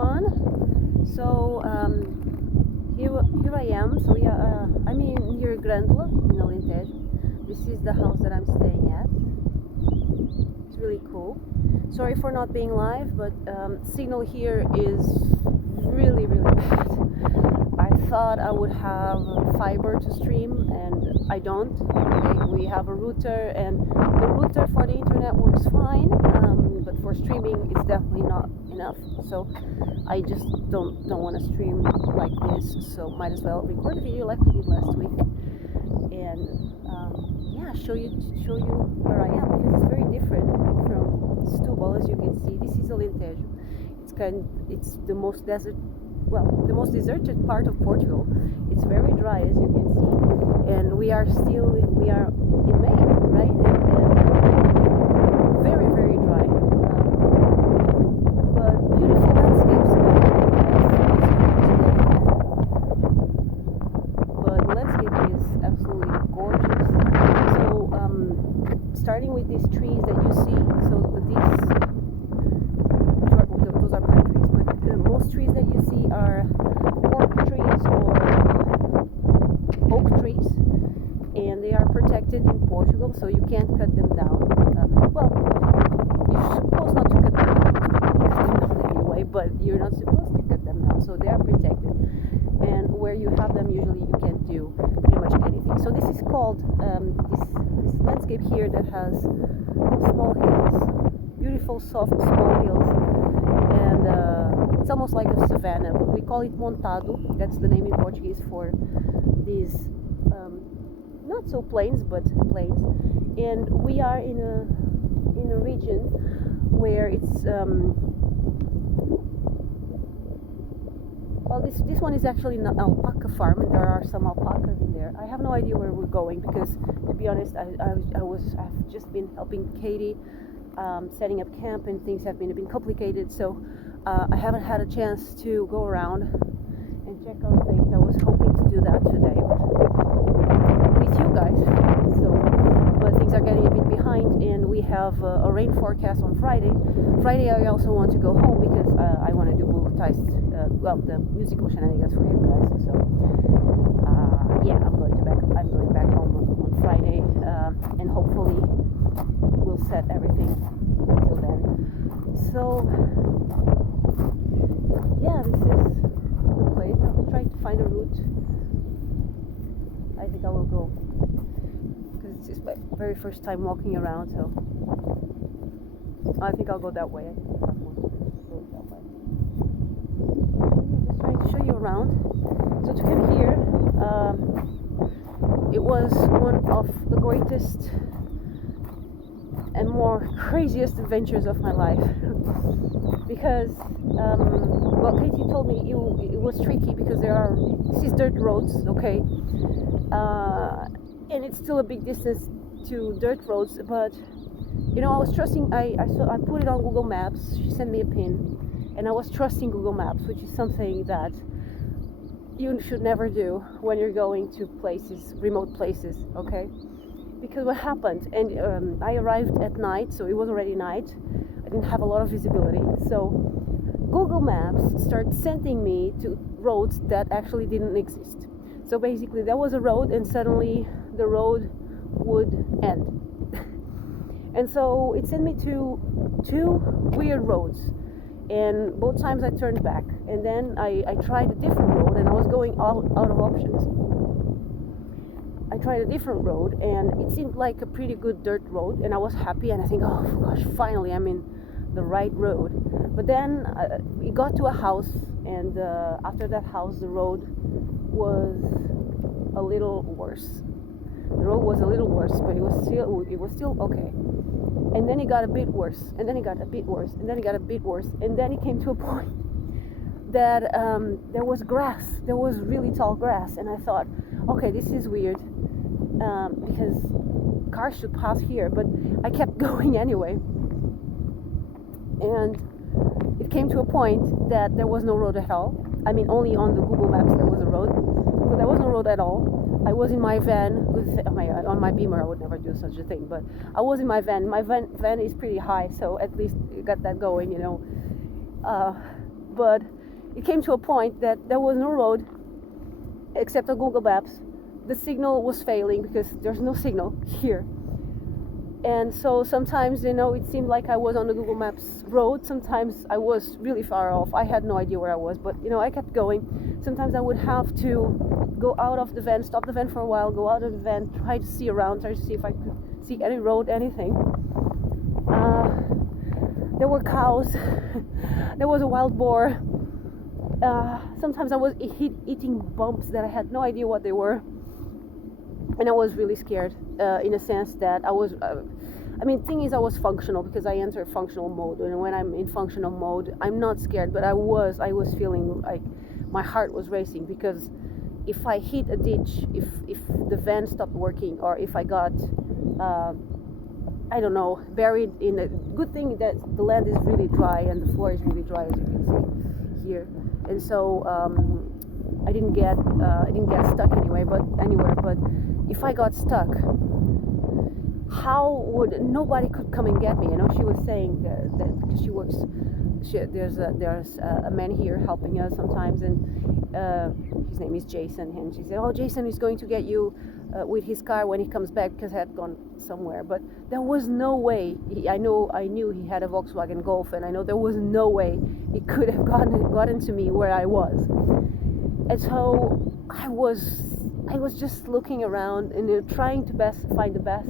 everyone. So here I am. So yeah, I'm near Grândola in Alentejo. This is the house that I'm staying at. It's really cool. Sorry for not being live, but signal here is really bad. I thought I would have fiber to stream, and I don't. Okay, we have a router, and the router for the internet works fine, but for streaming it's definitely not enough. So I just don't want to stream like this. So might as well record a video like we did last week, and yeah, show you where I am, because it's very different from Setúbal, as you can see. This is Alentejo. It's the most deserted part of Portugal. It's very dry, as you can see, and we are in May, right? And very dry, but beautiful landscapes. But the landscape is absolutely gorgeous. So starting with these trees that you see, those are pine trees, but most trees that you see are cork trees or oak trees, and they are protected in Portugal, so you can't cut them down. You're supposed not to cut them down anyway, but you're not supposed to cut them down, so they are protected. And where you have them, usually you can't do pretty much anything. So this is called this landscape here that has small hills, beautiful soft small hills, and it's almost like a savanna, but we call it montado. That's the name in Portuguese for these not so plains, but plains. And we are in a region where it's this one is actually an alpaca farm, and there are some alpacas in there. I have no idea where we're going, because to be honest, I've just been helping Katie setting up camp, and things have been a bit complicated, so I haven't had a chance to go around and check out things. I was hoping to do that today with you guys, but things are getting a bit behind, and we have a rain forecast on Friday. I also want to go home, because I want to do the musical shenanigans for you guys. So yeah, I'm going back home on Friday, and hopefully we'll set everything until then. So yeah, this is the place. I'm trying to find a route. I think I will go, because it's just my very first time walking around, so I think I'll go that way. Just trying to show you around. So to come here, it was one of the greatest and more craziest adventures of my life, because Katie told me it was tricky, because this is dirt roads, okay, and it's still a big distance to dirt roads, but I was trusting. I put it on Google Maps. She sent me a pin, and I was trusting Google Maps, which is something that you should never do when you're going to remote places, okay? Because what happened, and I arrived at night, so it was already night. I didn't have a lot of visibility, so Google Maps started sending me to roads that actually didn't exist. So basically, there was a road, and suddenly the road would end. And so it sent me to two weird roads, and both times I turned back, and then I tried a different road, and I was going out of options. I tried a different road, and it seemed like a pretty good dirt road, and I was happy, and I think, oh gosh, finally I'm in the right road. But then we got to a house, and after that house, the road was a little worse. The road was a little worse, but it was still okay. And then it got a bit worse, and then it got a bit worse, and then it got a bit worse, and then it came to a point that there was grass. There was really tall grass, and I thought, okay, this is weird, because cars should pass here, but I kept going anyway. And it came to a point that there was no road at all. I mean, only on the Google Maps there was a road, so there was no road at all. I was in my van on my Beamer. I would never do such a thing, but I was in my van. My van is pretty high, so at least it got that going, But it came to a point that there was no road except on Google Maps. The signal was failing because there's no signal here. And so sometimes, it seemed like I was on the Google Maps road. Sometimes I was really far off. I had no idea where I was, but I kept going. Sometimes I would have to go out of the van, stop the van for a while, go out of the van, try to see around, try to see if I could see any road, anything. There were cows. There was a wild boar. Sometimes I was eating bumps that I had no idea what they were. And I was really scared, in a sense that I was, thing is I was functional because I entered functional mode. And when I'm in functional mode, I'm not scared, but I was feeling like my heart was racing, because if I hit a ditch, if the van stopped working, or if I got, buried in a, good thing that the land is really dry and the floor is really dry, as you can see here. And so, I didn't get stuck anywhere, but if I got stuck, how would nobody could come and get me? She was saying that because she works, there's a man here helping us sometimes, and his name is Jason, and she said, "Oh, Jason is going to get you with his car when he comes back, because he had gone somewhere." But there was no way. I knew he had a Volkswagen Golf, and I know there was no way he could have gotten to me where I was. And so I was just looking around and trying to find the best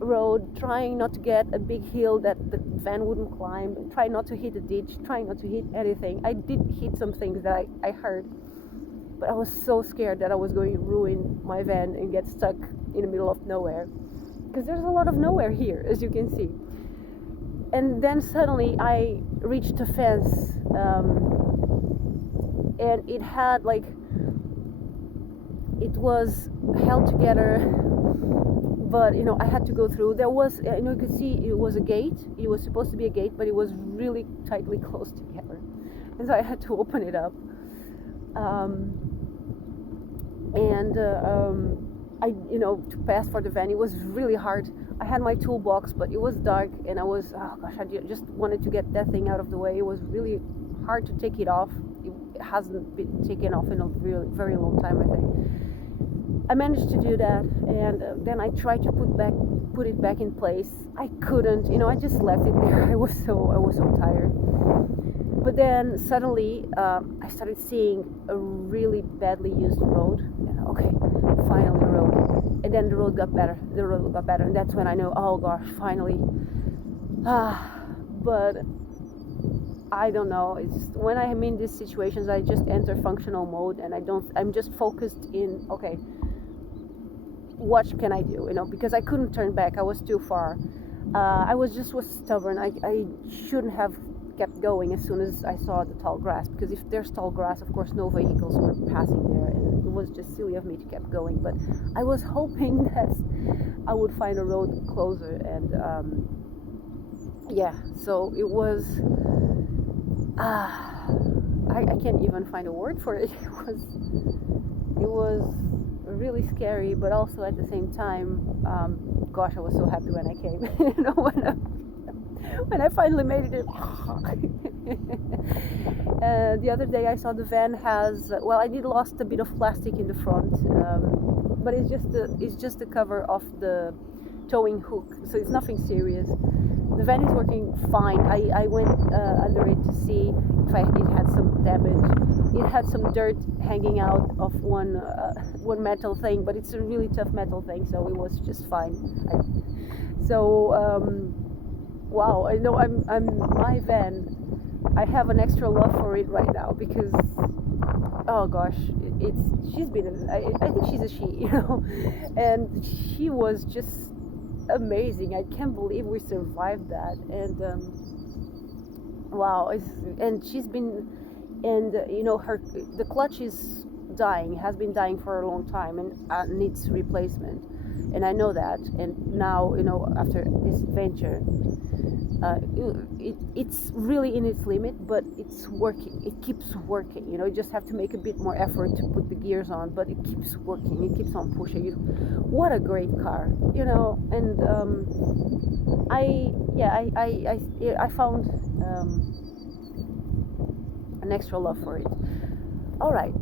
road, trying not to get a big hill that the van wouldn't climb, trying not to hit a ditch, trying not to hit anything. I did hit some things that I heard, but I was so scared that I was going to ruin my van and get stuck in the middle of nowhere, because there's a lot of nowhere here, as you can see. And then suddenly I reached a fence, and it had it was held together, but I had to go through. There was, you could see it was a gate. It was supposed to be a gate, but it was really tightly closed together, and so I had to open it up. I to pass for the van, it was really hard. I had my toolbox, but it was dark, and I just wanted to get that thing out of the way. It was really hard to take it off. It hasn't been taken off in a really very long time, I think. I managed to do that, and then I tried to put it back in place. I couldn't, I just left it there. I was so tired. But then suddenly I started seeing a really badly used road, and okay, finally a road. And then the road got better, and that's when I know, oh gosh, finally. But I don't know, it's just, when I'm in these situations, I just enter functional mode, and I'm just focused in, okay, what can I do, because I couldn't turn back. I was too far. I was stubborn. I shouldn't have kept going as soon as I saw the tall grass, because if there's tall grass, of course no vehicles were passing there, and it was just silly of me to keep going. But I was hoping that I would find a road closer, and so it was I can't even find a word for it. It was really scary, but also at the same time, gosh, I was so happy when I came. When I finally made it. The other day I saw the van has, I did lost a bit of plastic in the front, but it's just the cover of the towing hook, so it's nothing serious. The van is working fine. I went under it to see if it had some damage. It had some dirt hanging out of one metal thing, but it's a really tough metal thing, so it was just fine. Wow, I know I'm my van. I have an extra love for it right now, because oh gosh, she's been I think she's a she, and she was just amazing. I can't believe we survived that, and wow, and she's been, and the clutch is dying, has been dying for a long time, and needs replacement, and I know that. And now, after this adventure, it's really in its limit, but it's working. It keeps working. You just have to make a bit more effort to put the gears on, but it keeps working. It keeps on pushing. What a great car, And I found an extra love for it. All right,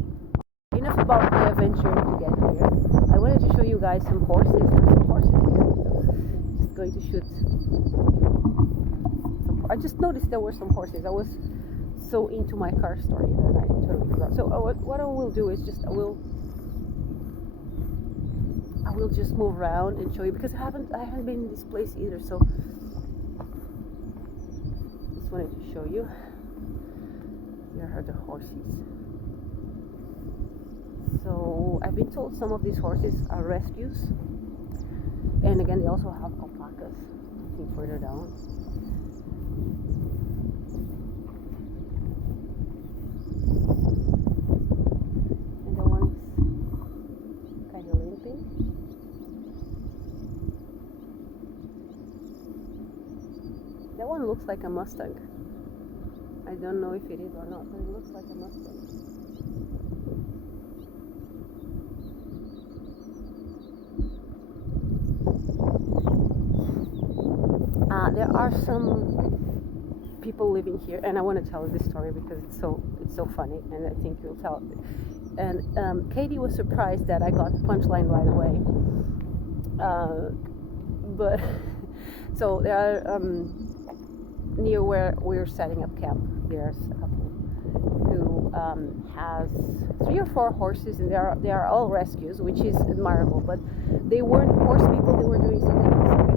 enough about my adventure to get here. I wanted to show you guys some horses. There's some horses here. Just going to shoot. I just noticed there were some horses. I was so into my car story that I totally forgot. So what I will do is just I will just move around and show you, because I haven't been in this place either. So just wanted to show you. Here are the horses. So I've been told some of these horses are rescues, and again they also have alpacas, I think, further down. And the one's kind of limping. That one looks like a Mustang. I don't know if it is or not, but it looks like a Mustang. There are some people living here, and I want to tell this story because it's so funny, and I think you'll tell it. And Katie was surprised that I got the punchline right away. But so there are near where we're setting up camp, there's a couple who has 3 or 4 horses, and they are all rescues, which is admirable. But they weren't horse people; they were doing something else. Okay?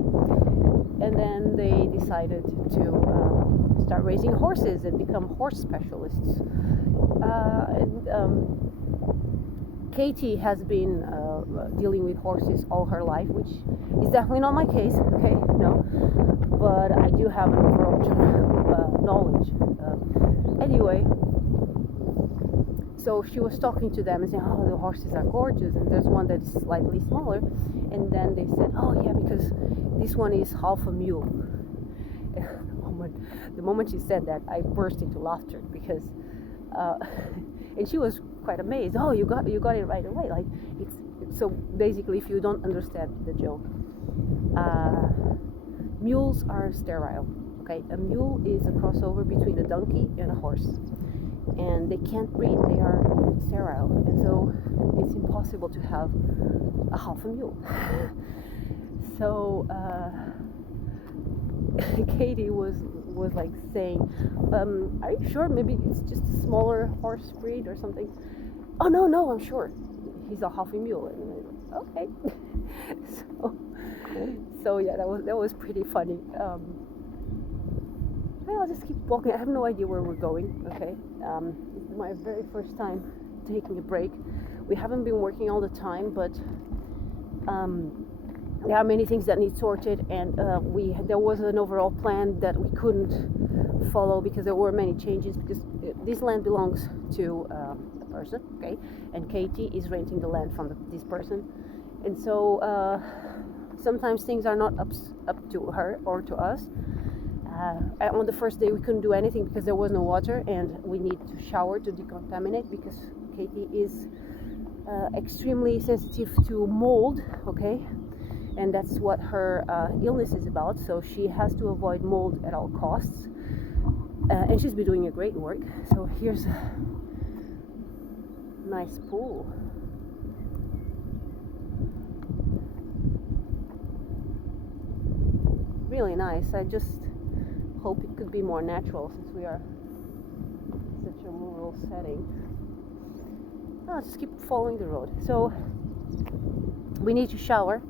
And then they decided to start raising horses and become horse specialists. Katie has been dealing with horses all her life, which is definitely not my case. Okay, no, but I do have an overall knowledge. Anyway, so she was talking to them and saying, "Oh, the horses are gorgeous," and there's one that's slightly smaller. And then they said, "Oh yeah, because this one is half a mule." The moment she said that, I burst into laughter because, and she was quite amazed. "Oh, you got it right away!" Like it's so basically, if you don't understand the joke, mules are sterile. Okay, a mule is a crossover between a donkey and a horse, and they can't breed. They are sterile, and so it's impossible to have a half a mule. So Katie was like saying, "Are you sure? Maybe it's just a smaller horse breed or something." "Oh no, I'm sure. He's a half a mule." And I was like, okay. So yeah, that was pretty funny. I'll just keep walking. I have no idea where we're going. Okay, this is my very first time taking a break. We haven't been working all the time, but there are many things that need sorted, and there was an overall plan that we couldn't follow because there were many changes, because this land belongs to a person, okay, and Katie is renting the land from this person, and so sometimes things are not up to her or to us. On the first day we couldn't do anything because there was no water, and we need to shower to decontaminate because Katie is extremely sensitive to mold, okay, and that's what her illness is about. So she has to avoid mold at all costs, and she's been doing a great work. So here's a nice pool. Really nice. I just hope it could be more natural since we are in such a rural setting. I'll just keep following the road. So we need to shower.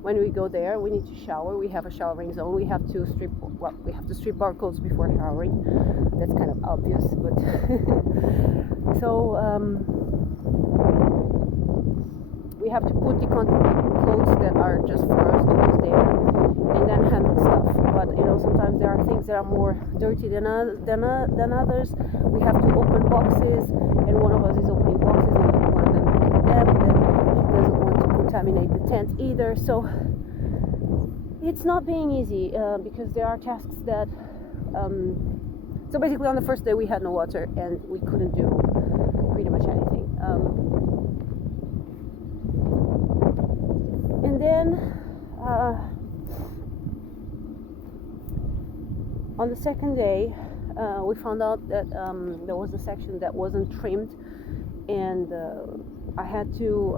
When we go there, we need to shower. We have a showering zone. We have to strip our clothes before showering. That's kind of obvious, but so we have to put the clothes that are just for us to use there, and then handle stuff. But sometimes there are things that are more dirty than others. We have to open boxes, and one of us is opening boxes, and one of them picking them, and then she doesn't want to contaminate the tent either. So it's not being easy because there are tasks that. So basically, on the first day we had no water, and we couldn't do pretty much anything. And then on the second day, we found out that there was a section that wasn't trimmed, and I had to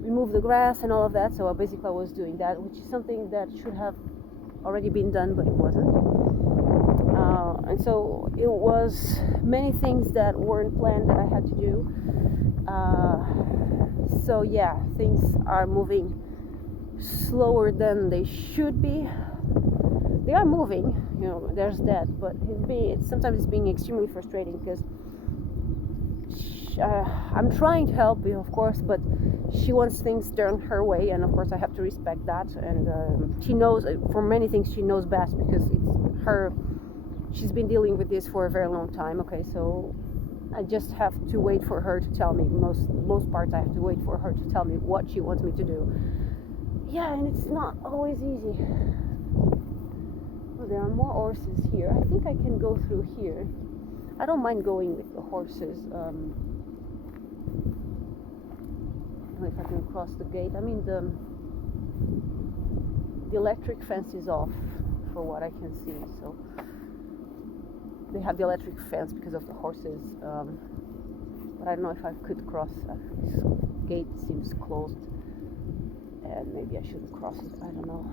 remove the grass and all of that. So basically I was doing that, which is something that should have already been done, but it wasn't. And so it was many things that weren't planned that I had to do. So yeah, things are moving slower than they should be. They are moving, there's that, but sometimes it's being extremely frustrating because I'm trying to help, of course, but she wants things done her way, and of course I have to respect that. And she knows, for many things she knows best, because it's her. She's been dealing with this for a very long time. Okay, so I just have to wait for her to tell me. Most parts I have to wait for her to tell me what she wants me to do. Yeah, and it's not always easy. Well, there are more horses here. I think I can go through here. I don't mind going with the horses. I don't know if I can cross the gate. I mean, the electric fence is off, for what I can see. So they have the electric fence because of the horses. But I don't know if I could cross. This gate seems closed, and maybe I shouldn't cross it. I don't know.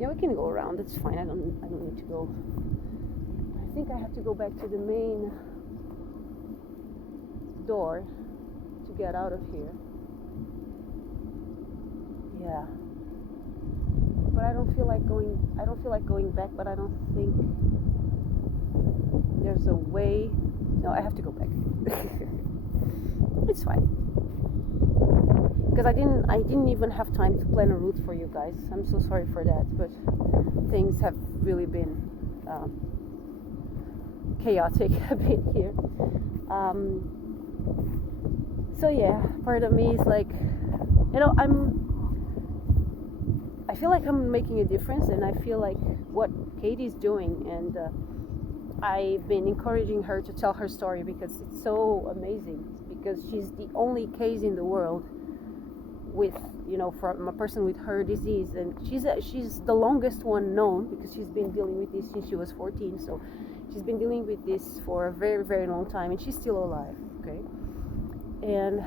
Yeah, we can go around. It's fine. I don't need to go. I think I have to go back to the main door to get out of here. Yeah. But I don't feel like going back, but I don't think there's a way. No, I have to go back. It's fine. Because I didn't even have time to plan a route for you guys. I'm so sorry for that, but things have really been chaotic a bit here. So yeah, part of me is like, I feel like I'm making a difference, and I feel like what Katie's doing, and I've been encouraging her to tell her story because it's so amazing, because she's the only case in the world with, from a person with her disease, and she's the longest one known, because she's been dealing with this since she was 14, so she's been dealing with this for a very, very long time, and she's still alive, okay? And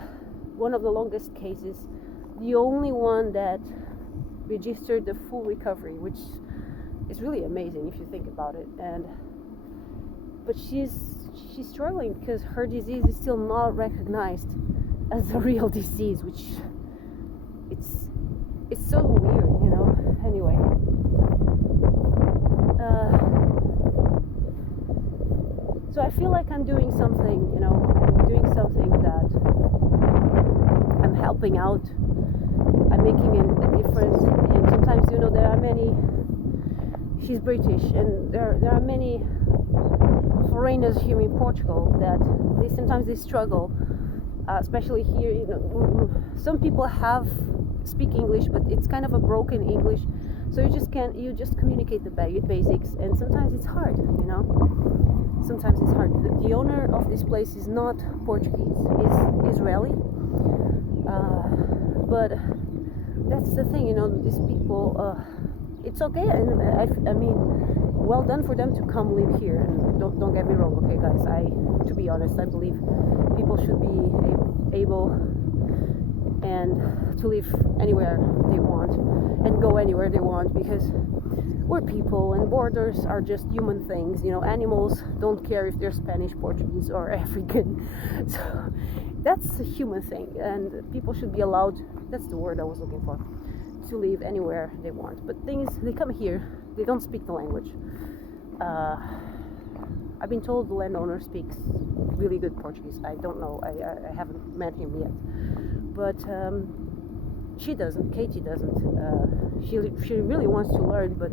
one of the longest cases, the only one that registered the full recovery, which is really amazing if you think about it. But she's struggling because her disease is still not recognized as a real disease, which it's so weird, Anyway, so I feel like I'm doing something, I'm doing something that I'm helping out. I'm making a difference, and sometimes, there are many. She's British, and there are many foreigners here in Portugal that sometimes struggle, especially here. Some people speak English, but it's kind of a broken English, so you just communicate the basics, and sometimes it's hard. Sometimes it's hard. The owner of this place is not Portuguese; he's Israeli, but that's the thing, these people, it's okay, and I mean, well done for them to come live here, and don't get me wrong, okay guys, to be honest, I believe people should be able and to live anywhere they want, and go anywhere they want, because we're people, and borders are just human things, animals don't care if they're Spanish, Portuguese, or African, so that's a human thing, and people should be allowed, that's the word I was looking for, to live anywhere they want. But they come here, they don't speak the language. I've been told the landowner speaks really good Portuguese. I don't know, I haven't met him yet. But she doesn't, Katie doesn't. She really wants to learn, but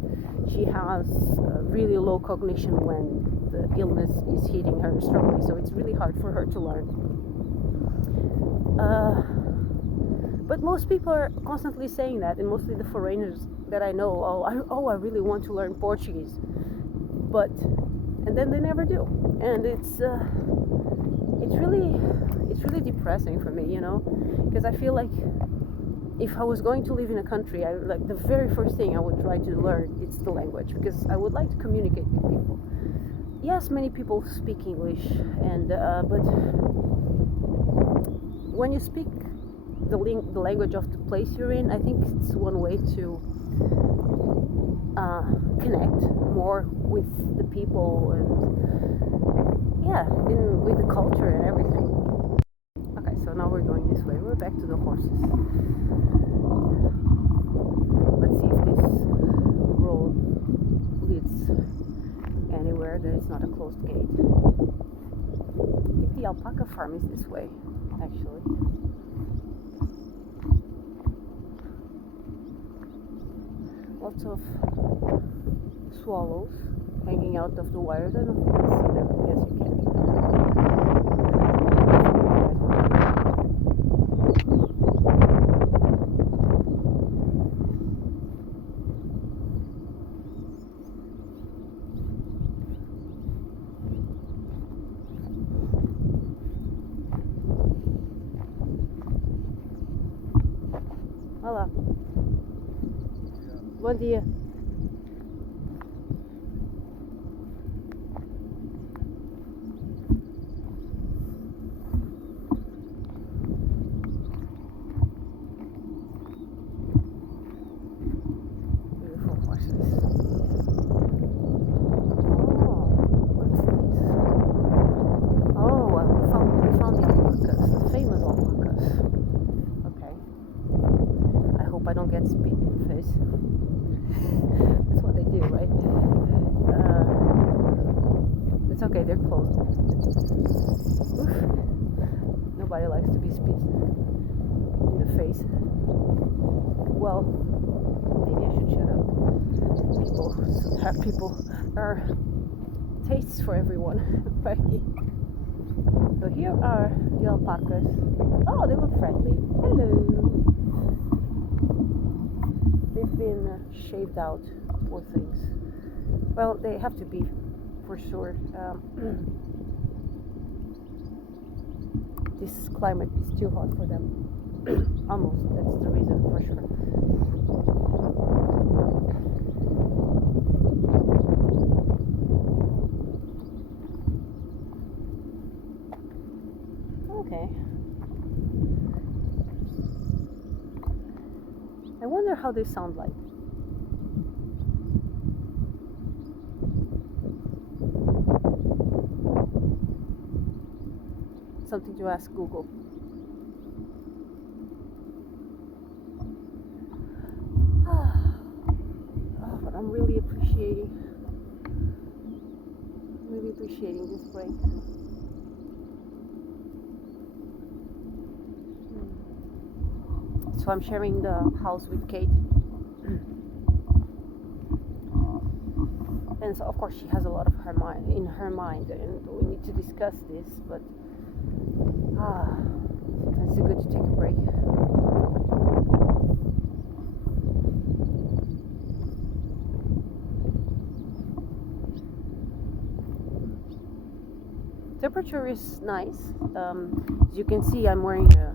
she has really low cognition when the illness is hitting her strongly, so it's really hard for her to learn. But most people are constantly saying that, and mostly the foreigners that I know, I really want to learn Portuguese, and then they never do, and it's really depressing for me, because I feel like if I was going to live in a country, like the very first thing I would try to learn is the language, because I would like to communicate with people. Yes, many people speak English, and but when you speak the language of the place you're in, I think it's one way to connect more with the people and with the culture and everything. Okay, so now we're going this way. We're back to the horses. Let's see if this road leads anywhere that is not a closed gate. I think the alpaca farm is this way, actually. Lots of swallows hanging out of the wires. I don't know if you can see them. Yes, you can. Olá. Bom dia. Beautiful horses. Oh, what's this? Oh, we found the alpacas, the famous alpacas. Okay. I hope I don't get spit in the face. That's what they do, right? It's okay, they're closed. Oof. Nobody likes to be spit in the face. Well, maybe I should shut up. People are tastes for everyone, right? So here are the alpacas. Oh, they look friendly. Hello. They've been shaved out, poor things. Well, they have to be, for sure. This climate is too hot for them. Almost, that's the reason, for sure. Okay. I wonder how they sound like. Something to ask Google. Oh, but I'm really appreciating this break. So I'm sharing the house with Kate. And so of course she has a lot of in her mind, and we need to discuss this, but sometimes it's good to take a break. Temperature is nice. As you can see, I'm wearing a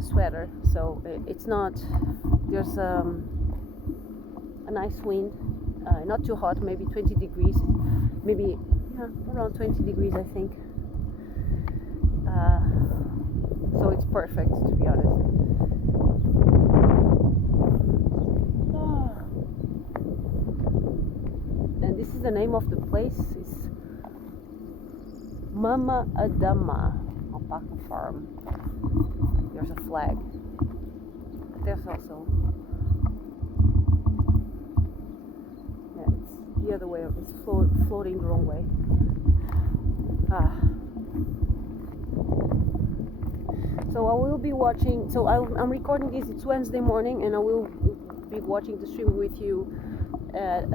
sweater, so it's not. There's a nice wind, not too hot, maybe 20 degrees, maybe around 20 degrees, I think. So it's perfect, to be honest. And this is the name of the place. It's Mama Adama Alpaca Farm. There's a flag. There's also, it's the other way. It's floating the wrong way. So I will be watching. So I'm recording this. It's Wednesday morning, and I will be watching the stream with you at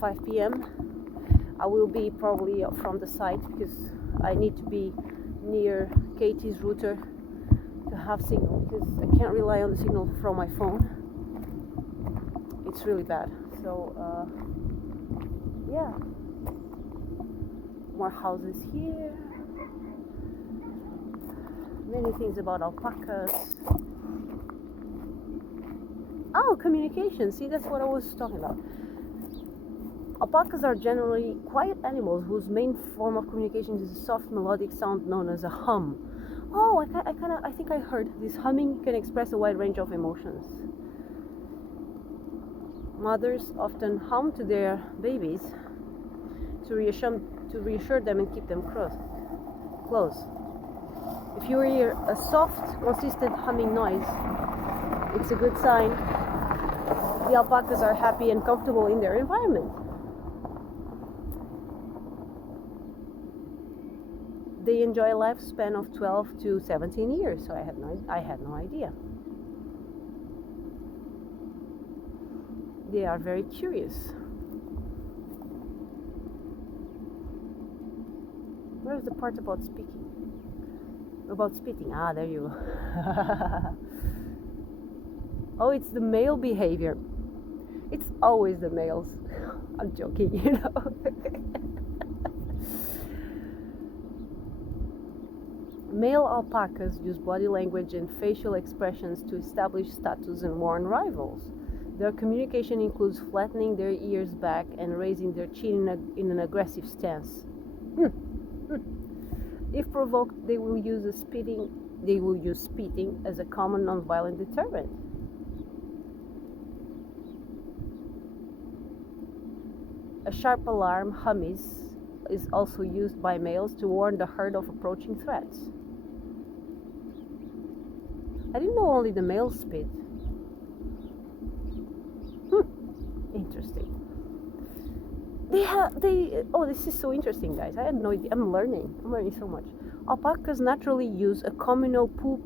5 p.m. I will be probably from the site because I need to be near Katie's router to have signal, because I can't rely on the signal from my phone. It's really bad. So yeah, more houses here. many things about alpacas. Oh, communication. See, that's what I was talking about. Alpacas are generally quiet animals whose main form of communication is a soft melodic sound known as a hum. Oh, I think I heard this humming can express a wide range of emotions. Mothers often hum to their babies to reassure them and keep them close. If you hear a soft, consistent humming noise, it's a good sign the alpacas are happy and comfortable in their environment. They enjoy a lifespan of 12 to 17 years, so I had no idea. They are very curious. Where's the part about speaking? About spitting? Ah, there you go. Oh, it's the male behavior. It's always the males. I'm joking, you know. Male alpacas use body language and facial expressions to establish status and warn rivals. Their communication includes flattening their ears back and raising their chin in an aggressive stance. If provoked, they will use spitting as a common nonviolent deterrent. A sharp alarm, hummies, is also used by males to warn the herd of approaching threats. I didn't know only the males spit. Interesting. Oh, this is so interesting, guys. I had no idea. I'm learning so much. Alpacas naturally use a communal poo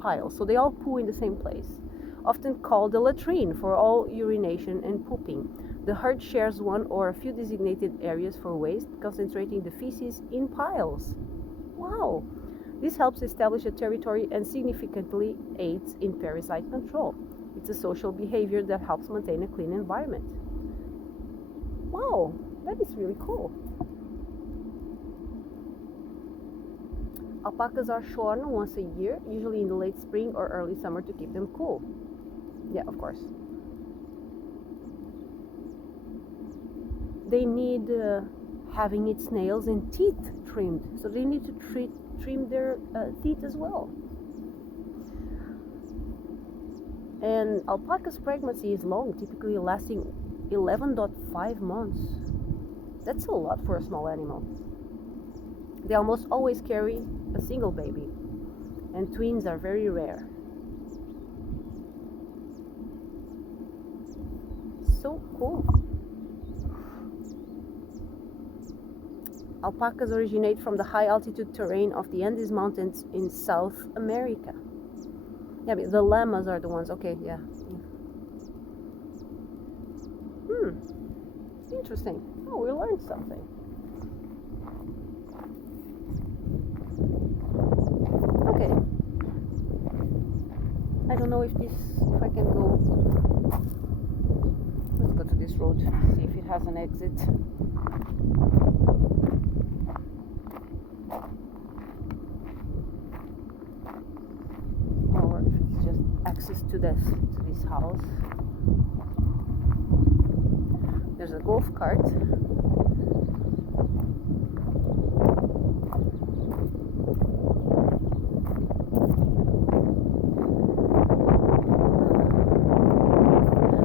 pile, so they all poo in the same place, often called a latrine for all urination and pooping. The herd shares one or a few designated areas for waste, concentrating the feces in piles. Wow! This helps establish a territory and significantly aids in parasite control. It's a social behavior that helps maintain a clean environment. Wow, that is really cool. Alpacas are shorn once a year, usually in the late spring or early summer to keep them cool. Yeah, of course. They need having its nails and teeth trimmed, so they need to trim their teeth as well. And alpaca's pregnancy is long, typically lasting 11.5 months. That's a lot for a small animal. They almost always carry a single baby, and twins are very rare. So cool. Alpacas originate from the high altitude terrain of the Andes Mountains in South America. Yeah, but the llamas are the ones. Okay, yeah. Interesting. Oh, we learned something. Okay. I don't know if I can go. Let's go to this road, see if it has an exit. Or if it's just access to this house. There's a golf cart.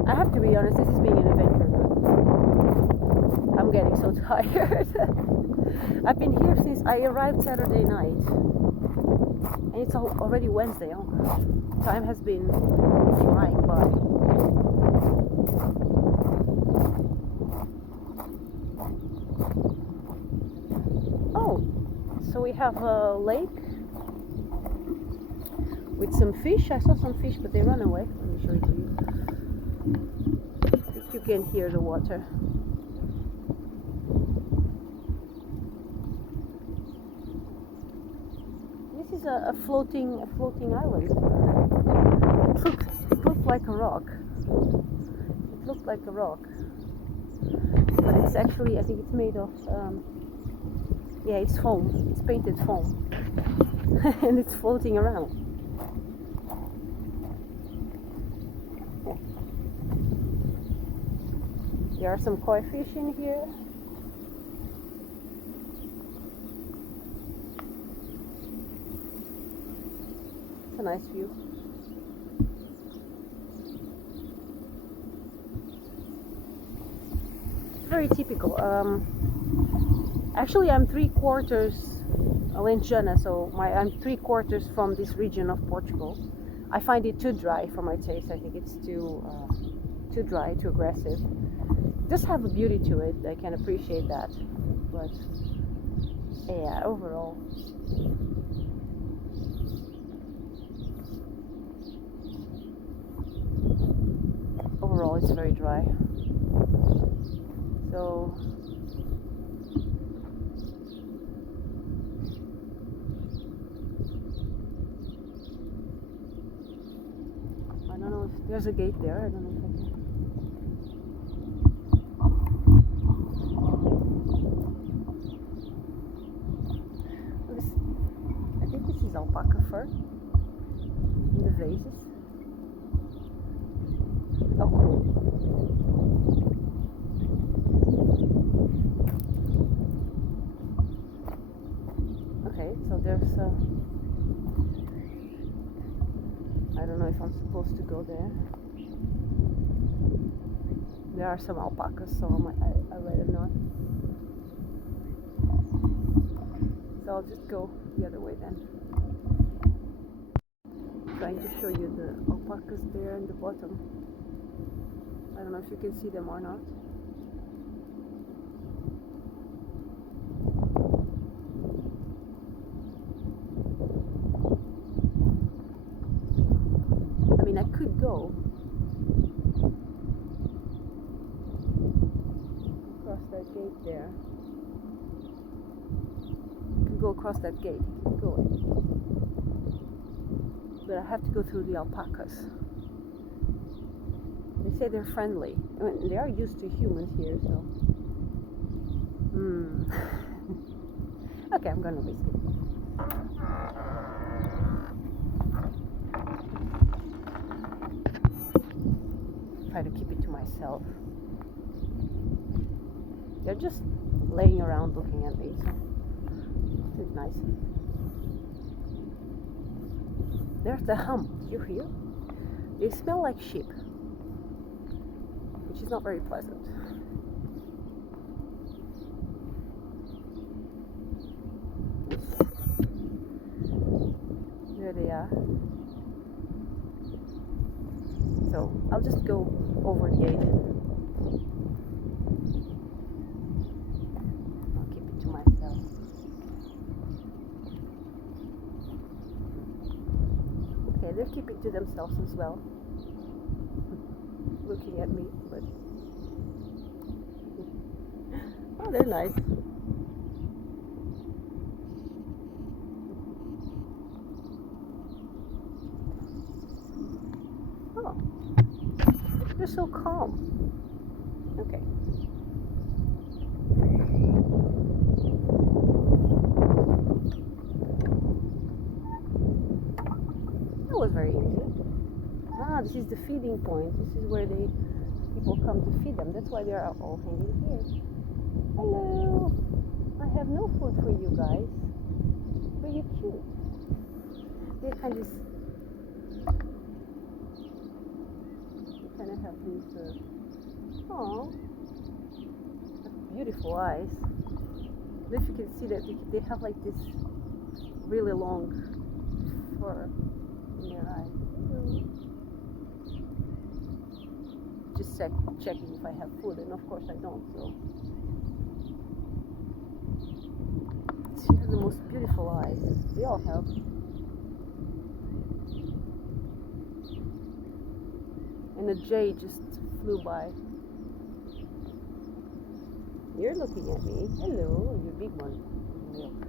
I have to be honest, this is being an adventure, but I'm getting so tired. I've been here since I arrived Saturday night, and it's already Wednesday. Oh gosh, time has been flying by. Oh, so we have a lake with some fish. I saw some fish, but they ran away. Let me show it to you. I think you can hear the water. This is a floating island. It looked like a rock. It looked like a rock, but it's actually, I think it's made of. Yeah, it's foam. It's painted foam. and it's floating around. There are some koi fish in here. It's a nice view. Very typical. Actually, I'm 3/4 Alentejana, so I'm 3/4 from this region of Portugal. I find it too dry for my taste. I think it's too dry, too aggressive. It does have a beauty to it. I can appreciate that, but yeah, overall. Overall, it's very dry. So I don't know if there's a gate there. I don't know if I can. I think this is alpaca fur in the vases. Oh, cool. Okay, so there's I don't know if I'm supposed to go there. There are some alpacas, so I rather not. So I'll just go the other way then. Trying to show you the alpacas there in the bottom. I don't know if you can see them or not. I mean, I could go across that gate there. I could go across that gate. Keep going. But I have to go through the alpacas. They say they're friendly. I mean, they are used to humans here, so. Okay, I'm gonna risk it. Try to keep it to myself. They're just laying around looking at me, so it's nice. There's the hum. Do you hear? They smell like sheep, which is not very pleasant. There they are. So I'll just go over the gate. I'll keep it to myself. Okay, they're keeping to themselves as well. Looking at me, but oh, they're nice. Oh, they're so calm. Okay. That was very easy. Ah, this is the feeding point. This is where people come to feed them. That's why they are all hanging here. Hello. I have no food for you guys. But you're cute. They kind of have these beautiful eyes. If you can see that they have like this really long fur in their eyes. Just checking if I have food, and of course I don't, so she has the most beautiful eyes. They all have. And a jay just flew by. You're looking at me. Hello, you big one. Milk.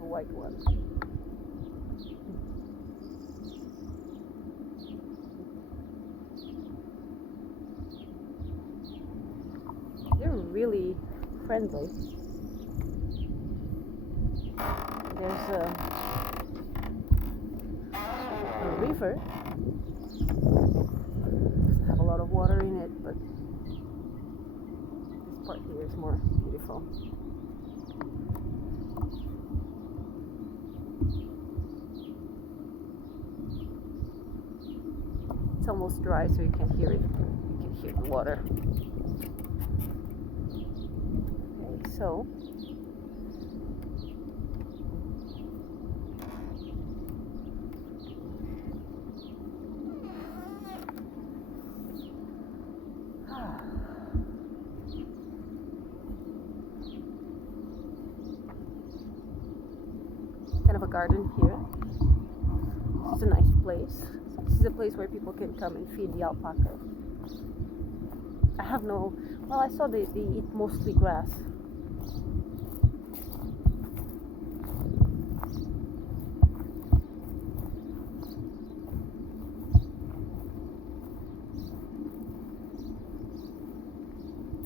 A white one. They're really friendly. There's a river. Doesn't have a lot of water in it, but this part here is more beautiful. It's almost dry, so you can hear it. You can hear the water. Okay, so kind of a garden here. It's a nice place. This is a place where people can come and feed the alpaca. I have no... Well, I saw they eat mostly grass.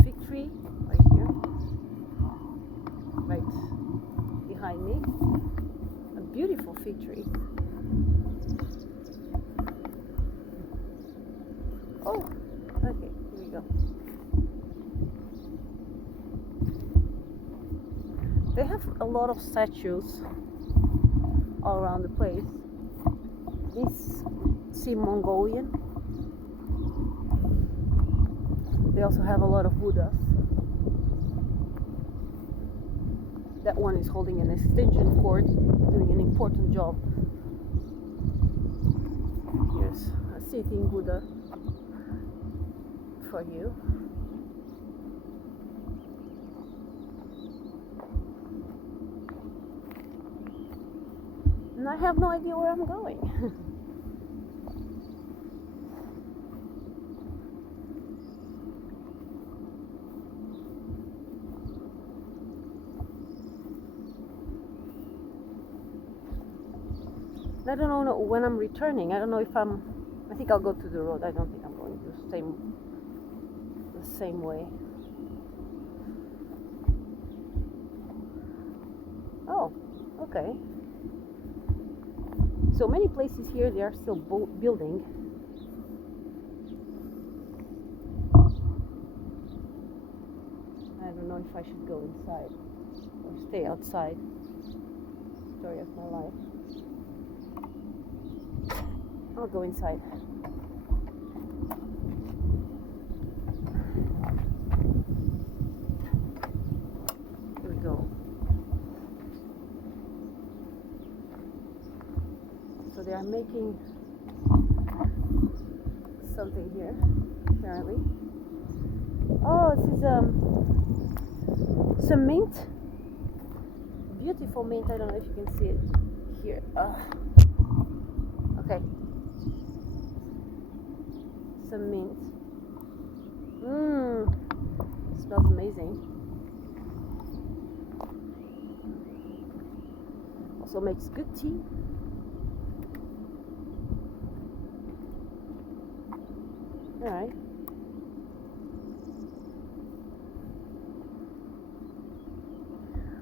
Fig tree right here. Right behind me. A beautiful fig tree. Oh, okay, here we go. They have a lot of statues all around the place. These seem Mongolian. They also have a lot of Buddhas. That one is holding an extension cord, doing an important job. Here's a sitting Buddha for you. And I have no idea where I'm going. I don't know when I'm returning. I don't know if I think I'll go to the road. I don't think I'm going to stay the same way. Oh, okay. So many places here, they are still building. I don't know if I should go inside or stay outside. Story of my life. I'll go inside. Here we go. So they are making something here, apparently. Oh, this is some mint. Beautiful mint. I don't know if you can see it here. Okay. Some mint. Smells amazing. Also makes good tea. Alright.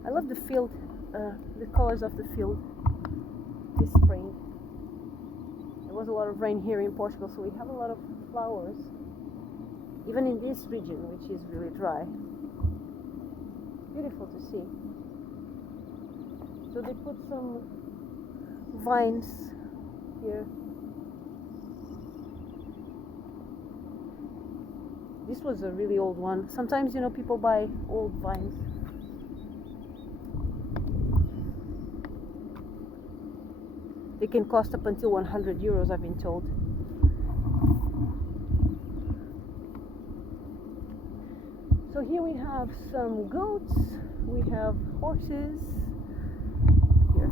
I love the field, the colors of the field this spring. There was a lot of rain here in Portugal, so we have a lot of flowers, even in this region, which is really dry. Beautiful to see. So they put some vines here. This was a really old one. Sometimes, you know, people buy old vines. They can cost up until 100 euros, I've been told. So here we have some goats, we have horses. Here.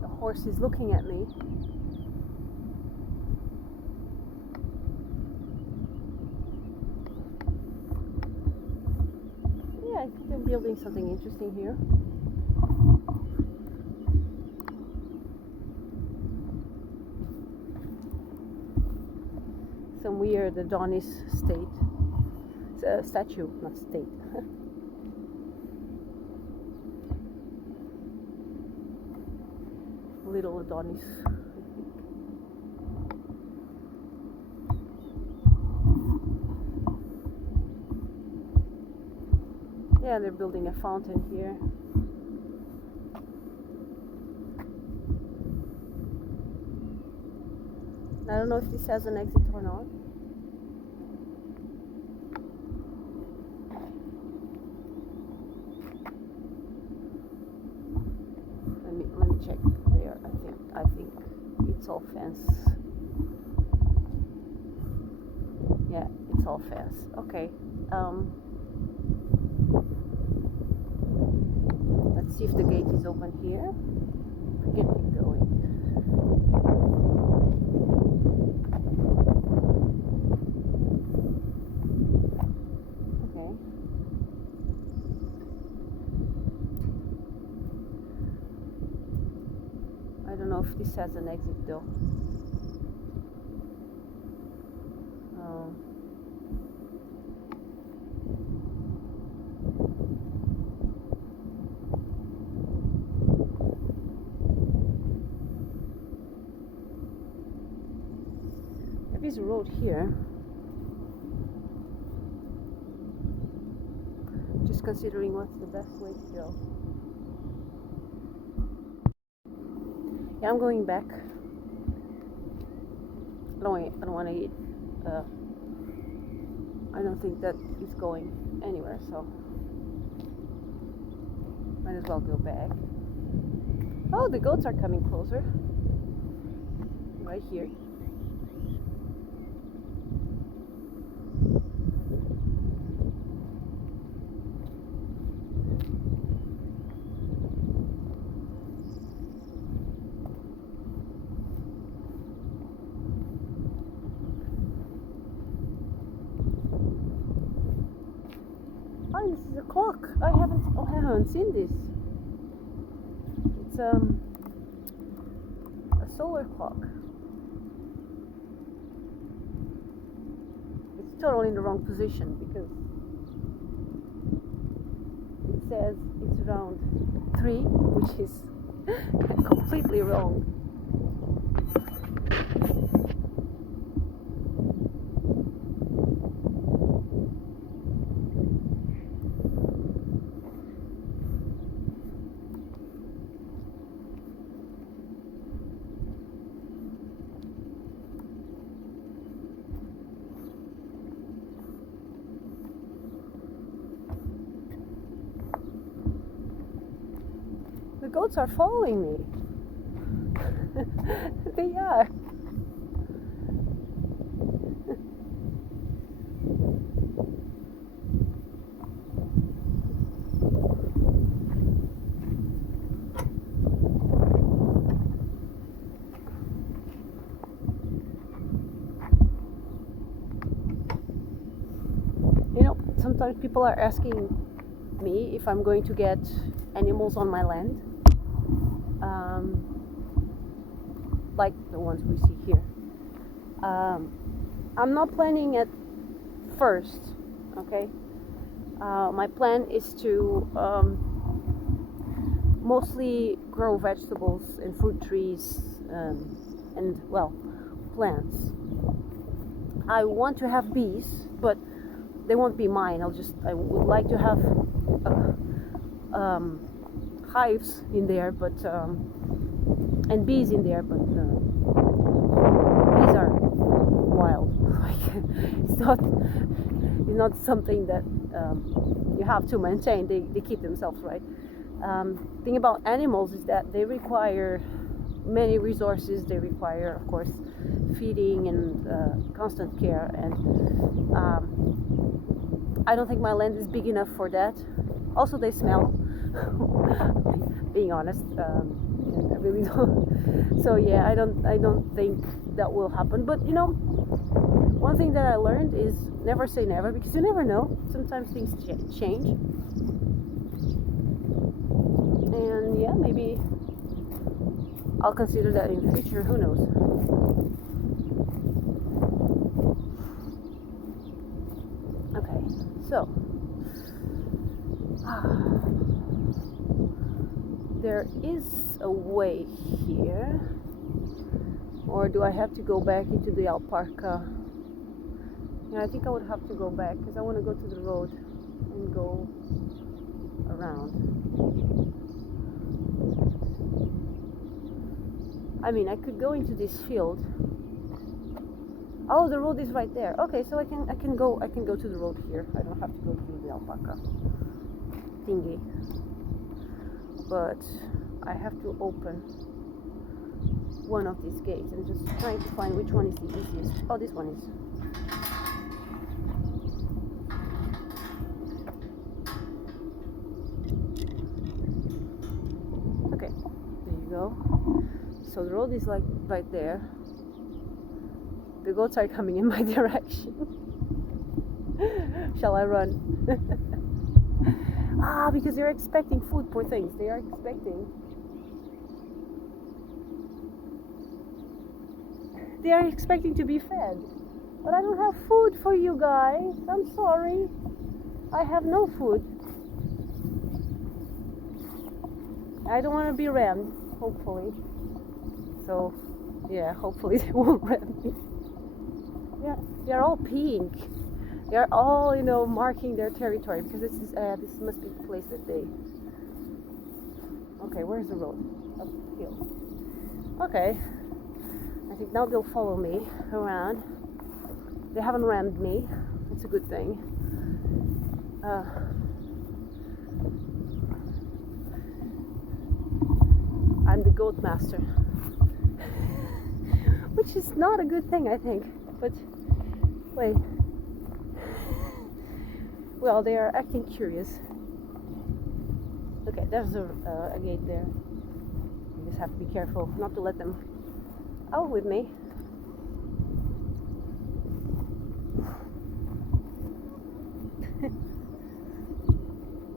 The horse is looking at me. Yeah, I think they're building something interesting here. Some weird Adonis state. statue, not state. Little Adonis, I think. Yeah, they're building a fountain here. I don't know if this has an exit or not. Let me check there. I think it's all fence. Yeah, it's all fence. Okay. Let's see if the gate is open here. We can keep going. Okay. I don't know if this has an exit though. There's a road here. Just considering what's the best way to go. Yeah, I'm going back. I don't want to eat. I don't think that it's going anywhere, so might as well go back. Oh, the goats are coming closer. Right here. Oh, this is a clock. I haven't seen this. It's a solar clock. It's totally in the wrong position because it says it's around 3, which is completely wrong. The goats are following me. They are. You know, sometimes people are asking me if I'm going to get animals on my land. Like the ones we see here. I'm not planning at first, okay? My plan is to mostly grow vegetables and fruit trees and, well, plants. I want to have bees, but they won't be mine. I would like to have hives in there, but and bees in there, but bees are wild. It's not something that you have to maintain. They keep themselves, right? Thing about animals is that they require many resources. They require, of course, feeding and constant care, and I don't think my land is big enough for that. Also, they smell. Being honest, I really don't. So yeah, I don't think that will happen. But you know, one thing that I learned is never say never, because you never know. Sometimes things change, and yeah, maybe I'll consider that in the future. Who knows? Okay, So, there is a way here, or do I have to go back into the Alpaca? Yeah, I think I would have to go back because I want to go to the road and go around. I mean, I could go into this field. Oh, the road is right there. Okay, so I can go to the road here. I don't have to go through the Alpaca thingy. But I have to open one of these gates and just trying to find which one is the easiest. Oh, this one is. Okay, there you go. So the road is like right there. The goats are coming in my direction. Shall I run? Because they're expecting food, poor things. They are expecting. They are expecting to be fed. But I don't have food for you guys. I'm sorry. I have no food. I don't want to be rammed, hopefully. So, yeah, hopefully they won't ram me. Yeah, they're all pink. They're all, marking their territory because this must be the place that they. Okay, where's the road? Uphill. Okay, I think now they'll follow me around. They haven't rammed me. It's a good thing. I'm the goat master, which is not a good thing, I think. But wait. Well, they are acting curious. Okay, there's a gate there. You just have to be careful not to let them out with me.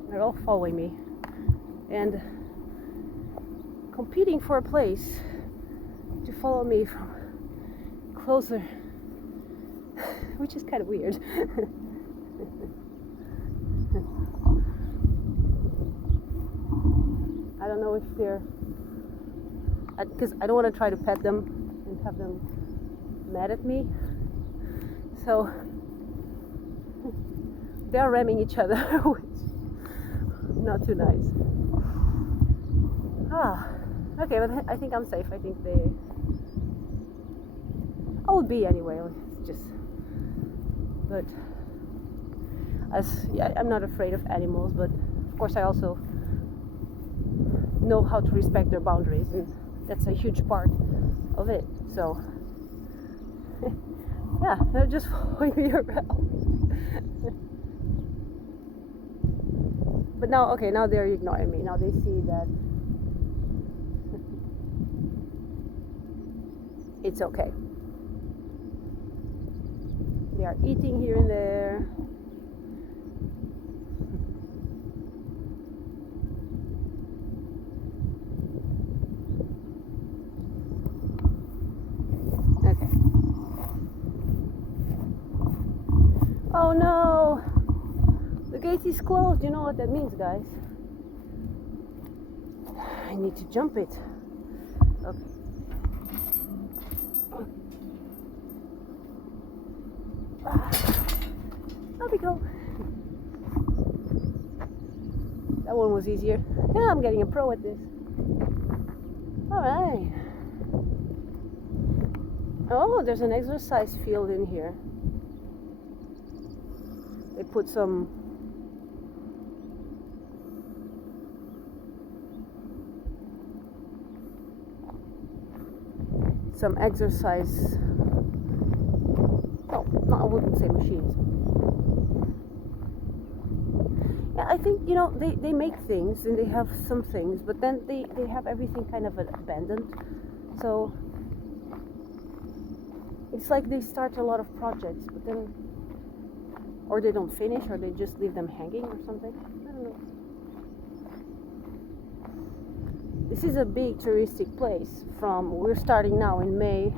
They're all following me and competing for a place to follow me from closer, which is kind of weird. I don't know if they're, because I don't want to try to pet them and have them mad at me. So they're ramming each other, which is not too nice. Okay, but I think I'm safe. I think I would be anyway. It's just, but I'm not afraid of animals, but of course I also know how to respect their boundaries, and that's a huge part of it. So yeah, they're just following me around. But now, okay, now they're ignoring me. Now they see that it's okay. They are eating here and there. Okay. Oh no! The gate is closed. You know what that means, guys? I need to jump it. Okay. There we go. That one was easier. Yeah, I'm getting a pro at this. Alright. Oh, there's an exercise field in here. They put some exercise. Oh, no, I wouldn't say machines. Yeah, I think, they make things and they have some things, but then they have everything kind of abandoned. So it's like they start a lot of projects, but then, or they don't finish, or they just leave them hanging or something. I don't know. This is a big touristic place. We're starting now in May,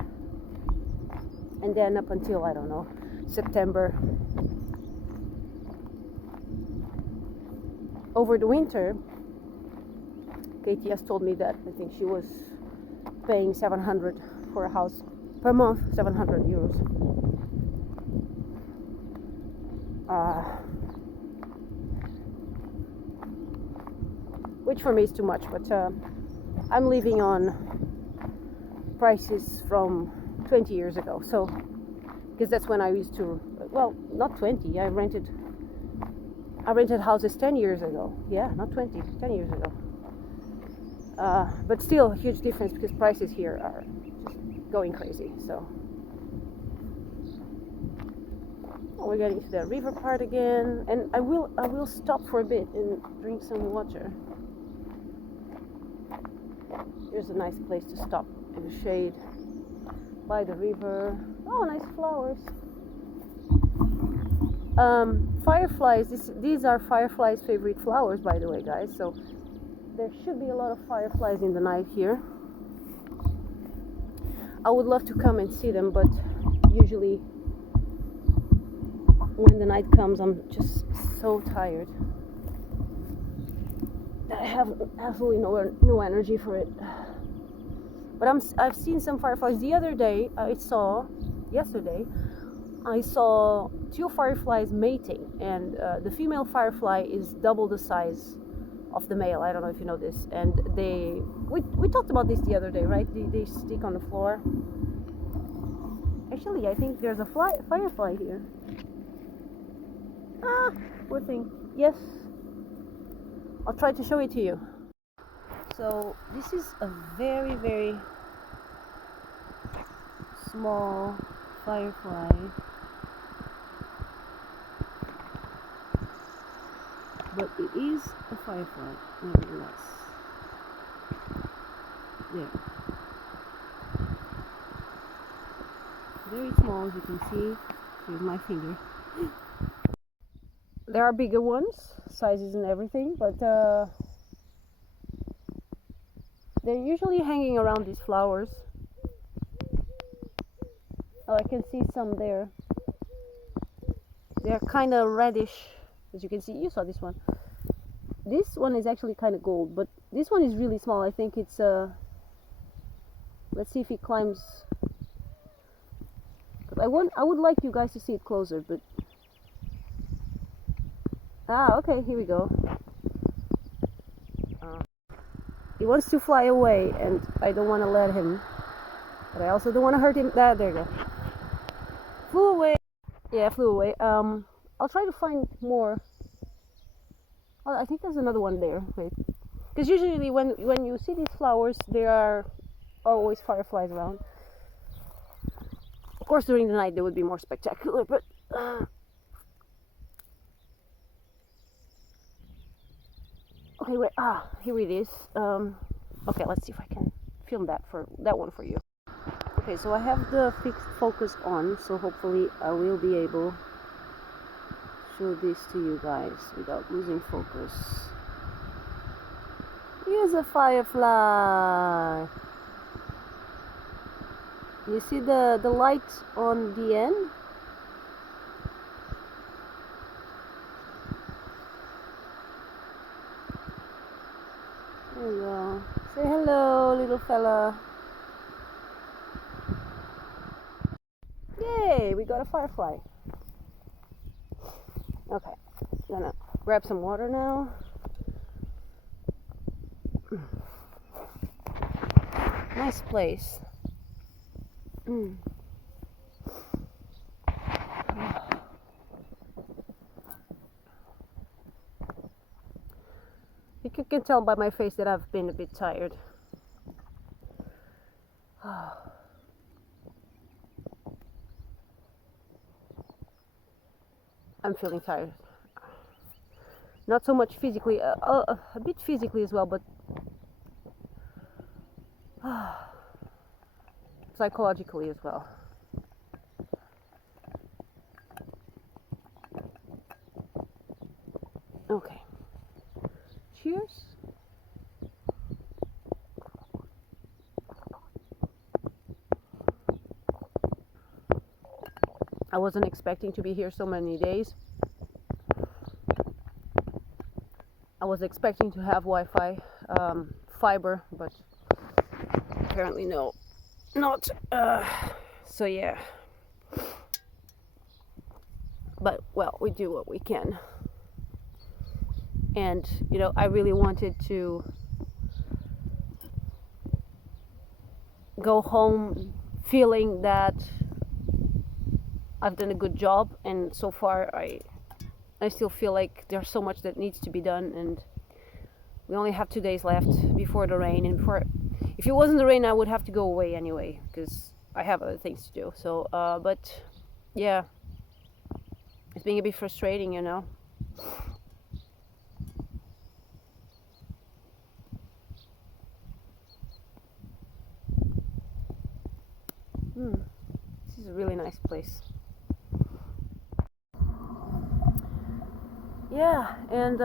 and then up until, I don't know, September. over the winter, Katie has told me that I think she was paying 700 for a house per month, 700 euros. Which for me is too much, but I'm living on prices from 20 years ago, so because that's when I used to, well, not 20, I rented houses 10 years ago. Yeah, not 20, 10 years ago. But still a huge difference because prices here are just going crazy. So we're getting to the river part again, and I will stop for a bit and drink some water. Here's a nice place to stop in the shade by the river. Oh, nice flowers. Fireflies. These are fireflies' favorite flowers, by the way, guys. So there should be a lot of fireflies in the night here. I would love to come and see them, but usually when the night comes, I'm just so tired that I have absolutely no energy for it. But I've seen some fireflies. The other day, yesterday, I saw 2 fireflies mating, and the female firefly is double the size of the male. I don't know if you know this. And we talked about this the other day, right? They stick on the floor. Actually, I think there's a firefly here. Ah, poor thing. Yes, I'll try to show it to you. So this is a very, very small firefly. But it is a firefly, nevertheless. There. Very small, as you can see. Here's my finger. There are bigger ones, sizes and everything, but they're usually hanging around these flowers. Oh, I can see some there. They're kind of reddish, as you can see. You saw this one. This one is actually kind of gold, but this one is really small. I think it's let's see if it climbs. But I would like you guys to see it closer, but okay, here we go. He wants to fly away, and I don't want to let him, but I also don't want to hurt him. There you go. Flew away. Yeah, flew away. I'll try to find more. Oh, I think there's another one there. Wait, because usually when you see these flowers, there are always fireflies around. Of course, during the night they would be more spectacular, but. Okay, wait. Here it is. Okay, let's see if I can film that one for you. Okay, so I have the fixed focus on, so hopefully I will be able to show this to you guys without losing focus. Here's a firefly. You see the light on the end? There you go. Say hello, little fella. Yay, we got a firefly. Okay, gonna grab some water now. Nice place. You can tell by my face that I've been a bit tired. I'm feeling tired. Not so much physically, a bit physically as well, but psychologically as well. Okay. Cheers. I wasn't expecting to be here so many days. I was expecting to have Wi-Fi, fiber, but apparently no, not. So yeah. But well, we do what we can. And I really wanted to go home feeling that I've done a good job, and so far I still feel like there's so much that needs to be done, and we only have 2 days left before the rain. And if it wasn't the rain, I would have to go away anyway, because I have other things to do. So but yeah, it's being a bit frustrating, This is a really nice place. Yeah, and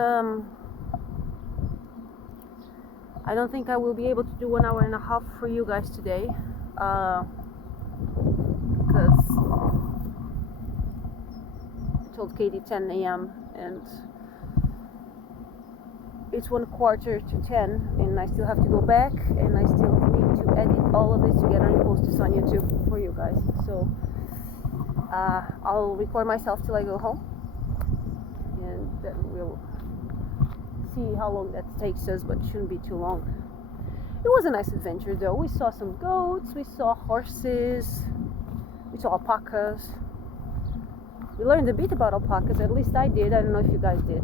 I don't think I will be able to do 1.5 hours for you guys today, because I told Katie 10 a.m. and it's 9:15, and I still have to go back, and I still need to edit all of this together and post this on YouTube for you guys. So I'll record myself till I go home, and then we'll see how long that takes us, but it shouldn't be too long. It was a nice adventure though. We saw some goats, we saw horses, we saw alpacas. We learned a bit about alpacas, at least I did. I don't know if you guys did.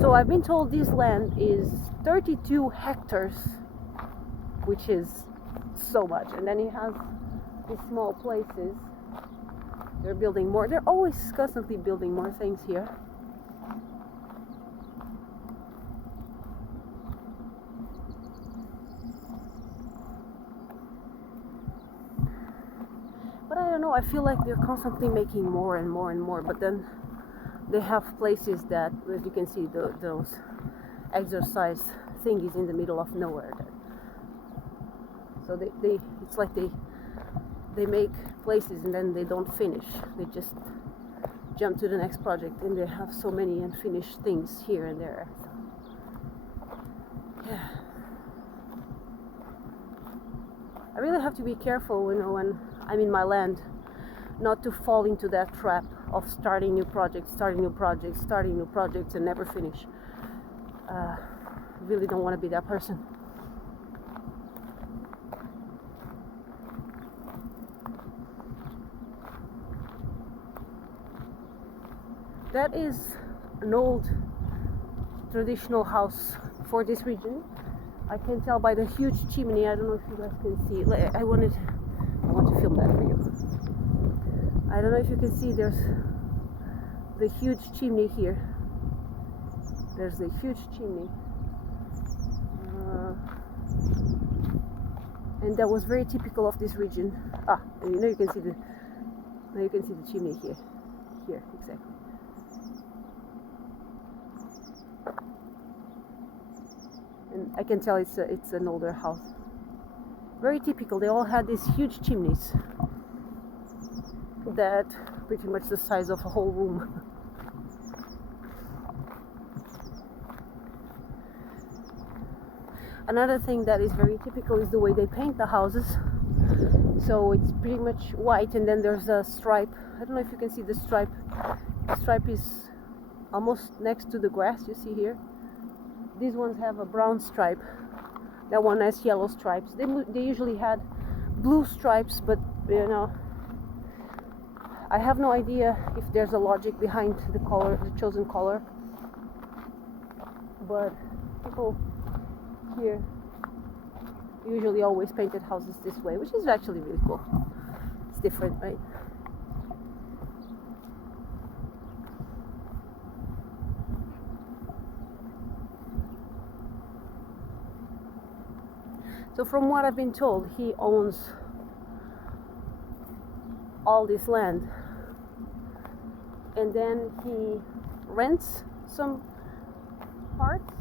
So I've been told this land is 32 hectares, which is so much. And then it has these small places. They're building more. They're always constantly building more things here. But I don't know, I feel like they're constantly making more and more and more, but then they have places that, as you can see, those exercise thingies in the middle of nowhere. So it's like they make places and then they don't finish. They just jump to the next project, and they have so many unfinished things here and there. Yeah. I really have to be careful, when I'm in my land, not to fall into that trap of starting new projects, and never finish. Really don't want to be that person. That is an old traditional house for this region. I can tell by the huge chimney. I don't know if you guys can see. I want to film that for you. I don't know if you can see, there's the huge chimney here. There's a huge chimney. And that was very typical of this region. And you can see the chimney here. Here, exactly. And I can tell it's an older house. Very typical. They all had these huge chimneys that pretty much the size of a whole room. Another thing that is very typical is the way they paint the houses. So it's pretty much white, and then there's a stripe. I don't know if you can see the stripe. The stripe is almost next to the grass, you see here. These ones have a brown stripe. That one has yellow stripes. They usually had blue stripes, but I have no idea if there's a logic behind the chosen color. But people here usually always painted houses this way, which is actually really cool. It's different, right? So from what I've been told, he owns all this land, and then he rents some parts.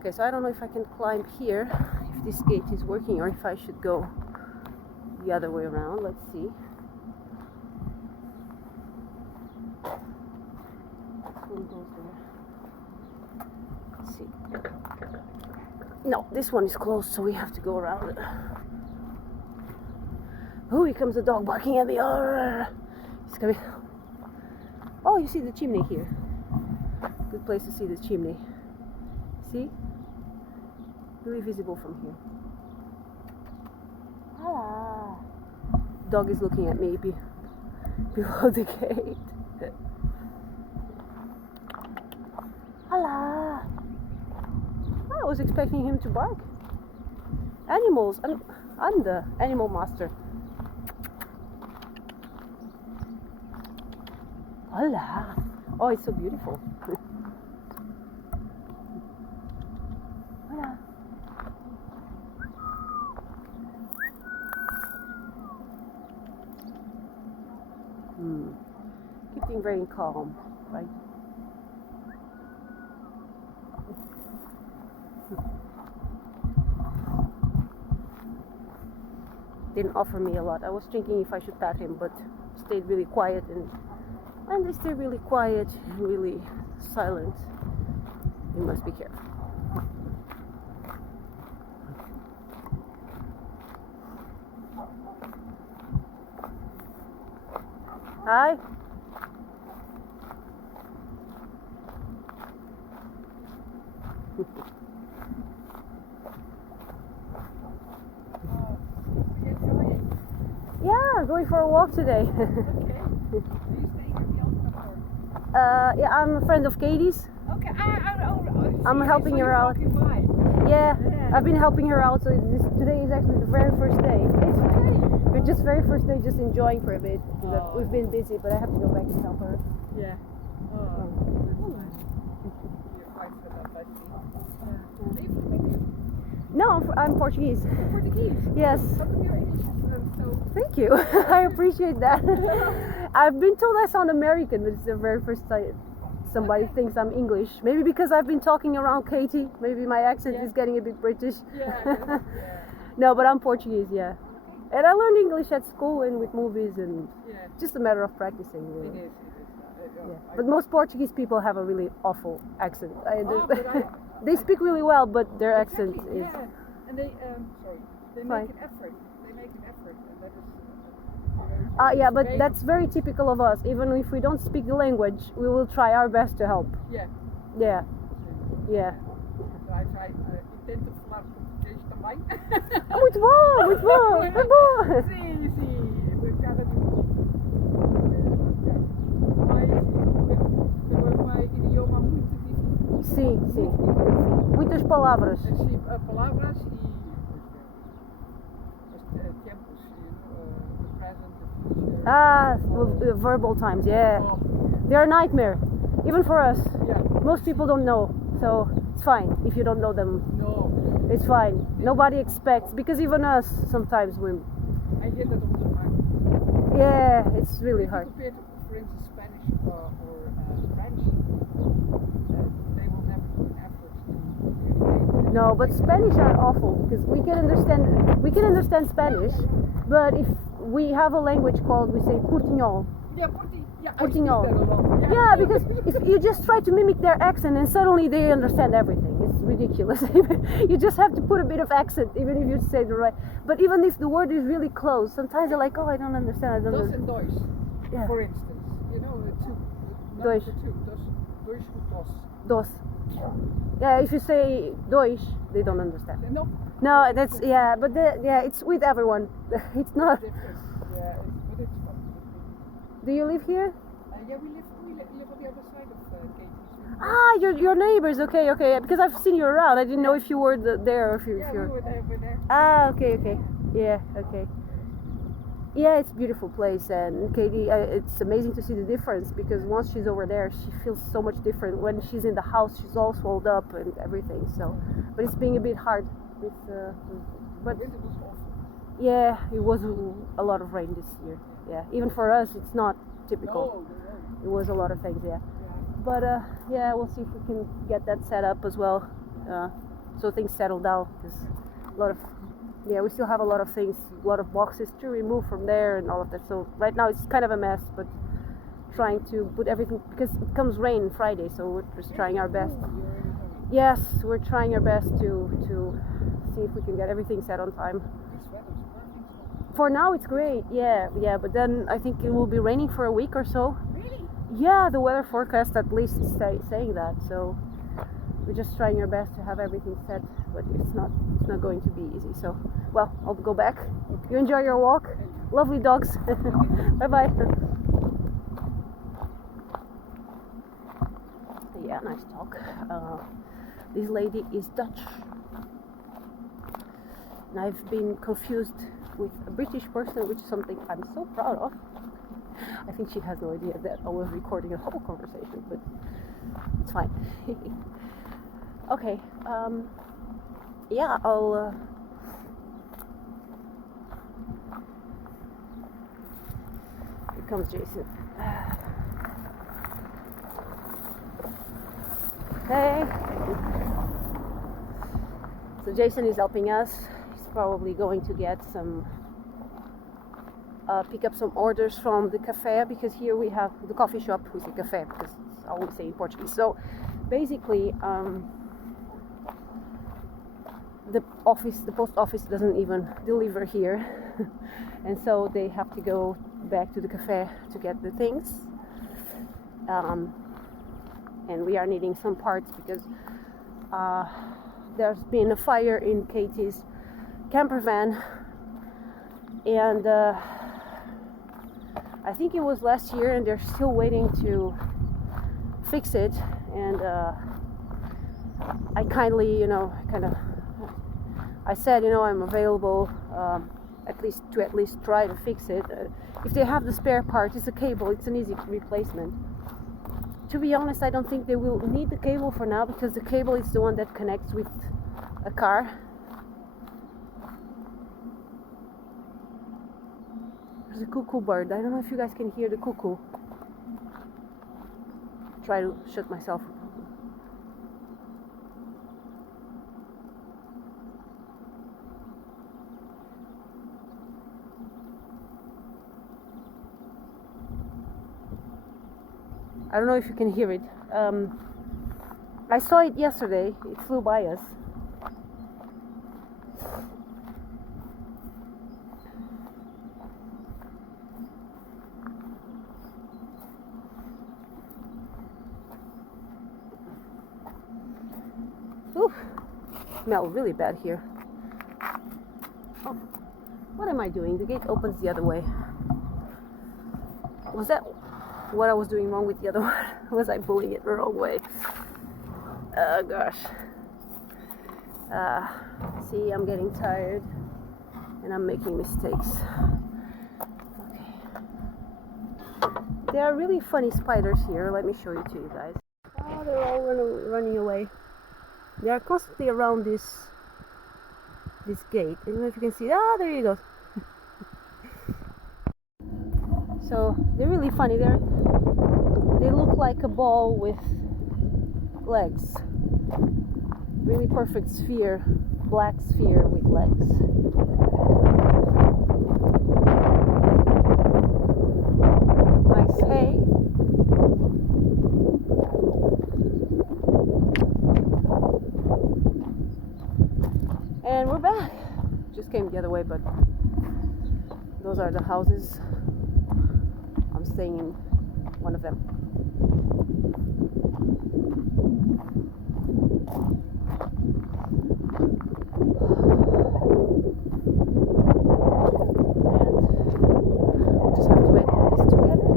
Okay, so I don't know if I can climb here, if this gate is working, or if I should go the other way around. Let's see. see. No, this one is closed, so we have to go around it. Oh, here comes the dog barking at me. It's coming. Oh, you see the chimney here. Good place to see the chimney. See? Really visible from here. Ah. Dog is looking at me below the gate. Hello. I was expecting him to bark. Animals. I'm the animal master. Hola. Oh, it's so beautiful. Hola. Keeping very calm, right? Didn't offer me a lot. I was thinking if I should pat him, but stayed really quiet, and they stay really quiet, really silent. You must be careful. Hi. Yeah, going for a walk today. Okay. Are you staying at the Alpaca? Yeah, I'm a friend of Katie's. Okay. I'm helping her out. Yeah, I've been helping her out. So today is actually the very first day. It's okay. We're just very first day, just enjoying for a bit. We've been busy, but I have to go back to help her. Yeah. Oh, that's nice. You're quite set up, I see. Are you from English? No, I'm Portuguese. You're Portuguese? Yes. How come your English is so... Thank you. I appreciate that. I've been told I sound American, but it's the very first time somebody thinks I'm English. Maybe because I've been talking around Katie. Maybe my accent is getting a bit British. Yeah. No, but I'm Portuguese, yeah. And I learned English at school and with movies, and just a matter of practicing. Really. It is. Yeah. But most Portuguese people have a really awful accent. They speak really well, but their accent is... Yeah, and they make an effort. And that is... yeah, but that's very typical of us. Even if we don't speak the language, we will try our best to help. Yeah. Yeah. Yeah. So I tento falar português também. Muito bom, muito bom, muito bom. Sim, por causa do... Mas é um idioma muito difícil. Sim. Muitas palavras. Sim, palavras e tempos, the present, the future. Verbal times, yeah. They're a nightmare, even for us. Yeah. Most people don't know, so it's fine if you don't know them. No. It's fine. Nobody expects, because even us sometimes we... I hear that all the time. Yeah, it's really hard. Compared to, for instance, Spanish or French, they will never do an effort to... No, but Spanish are awful, because we can understand Spanish, but if we have a language called, we say portuñol. Yeah, portuñol. Yeah. Yeah, because if you just try to mimic their accent and suddenly they understand everything. It's ridiculous. You just have to put a bit of accent, even if you say the right. But even if the word is really close, sometimes they're like, oh, I don't understand. Dos and dois, yeah. For instance. You know, two. Dois. Dois. Dos. Yeah, if you say dois, they don't understand. No, that's, yeah, but it's with everyone. It's not. Different. Yeah, but it's fun. Do you live here? Yeah, we live on the other side of Katie's. Ah, your neighbors. Okay. Because I've seen you around. I didn't know if you were there or if you're. We were there. Ah, okay. Yeah, okay. Yeah, it's a beautiful place, and Katie, it's amazing to see the difference, because once she's over there, she feels so much different. When she's in the house, she's all swelled up and everything. So, but it's being a bit hard. But It was awful. yeah, it was a lot of rain this year. Yeah, even for us, it's not typical. No. It was a lot of things. Yeah. But yeah, we'll see if we can get that set up as well, so things settle down. Because a lot of, we still have a lot of things, a lot of boxes to remove from there and all of that. So right now it's kind of a mess, but trying to put everything, because it comes rain Friday, so we're just trying our best. Yes, we're trying our best to see if we can get everything set on time. This weather's perfect. For now it's great, yeah, but then I think it will be raining for a week or so. Really? Yeah, the weather forecast at least is saying that, so we're just trying our best to have everything set, but it's not going to be easy. So, well, I'll go back. You enjoy your walk. Lovely dogs. Bye bye. Yeah, nice talk. This lady is Dutch, and I've been confused with a British person, which is something I'm so proud of. I think she has no idea that I was recording a whole conversation, but it's fine. Okay, yeah, I'll here comes Jason. Hey. So Jason is helping us. He's probably going to get some pick up some orders from the cafe, because here we have the coffee shop. We say cafe because it's all we say in Portuguese. So basically, the post office doesn't even deliver here, and so they have to go back to the cafe to get the things. And we are needing some parts because there's been a fire in Katie's camper van, and I think it was last year, and they're still waiting to fix it. And I kindly, I said, I'm available at least try to fix it. If they have the spare part, it's a cable, it's an easy replacement. To be honest, I don't think they will need the cable for now, because the cable is the one that connects with a car. There's a cuckoo bird. I don't know if you guys can hear the cuckoo. Try to shut myself. I don't know if you can hear it. I saw it yesterday. It flew by us. Ooh, smells really bad here. Oh, what am I doing? The gate opens the other way. Was that what I was doing wrong with the other one? Was I pulling it the wrong way? Oh gosh. See, I'm getting tired and I'm making mistakes. Okay. There are really funny spiders here. Let me show you to you guys. Oh, they're all running away. They are constantly around this gate. I don't know if you can see. Ah, there you go. So they're really funny. They look like a ball with legs. Really perfect sphere, black sphere with legs. Nice hay. And we're back. Just came the other way, but those are the houses. I'm staying in one of them. And just have to wait for this together.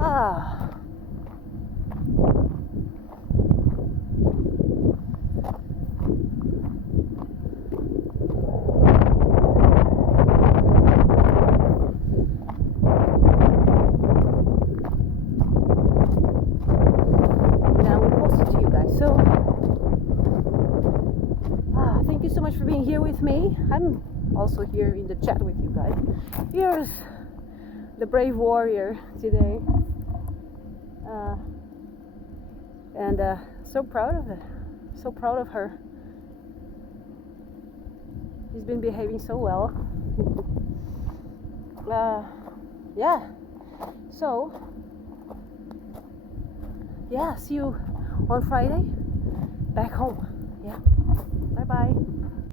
Ah. Thank you so much for being here with me. I'm also here in the chat with you guys. Here's the brave warrior today, and so proud of it. So proud of her. She's been behaving so well. Yeah. So, yeah. See you on Friday back home. Yeah. Bye bye.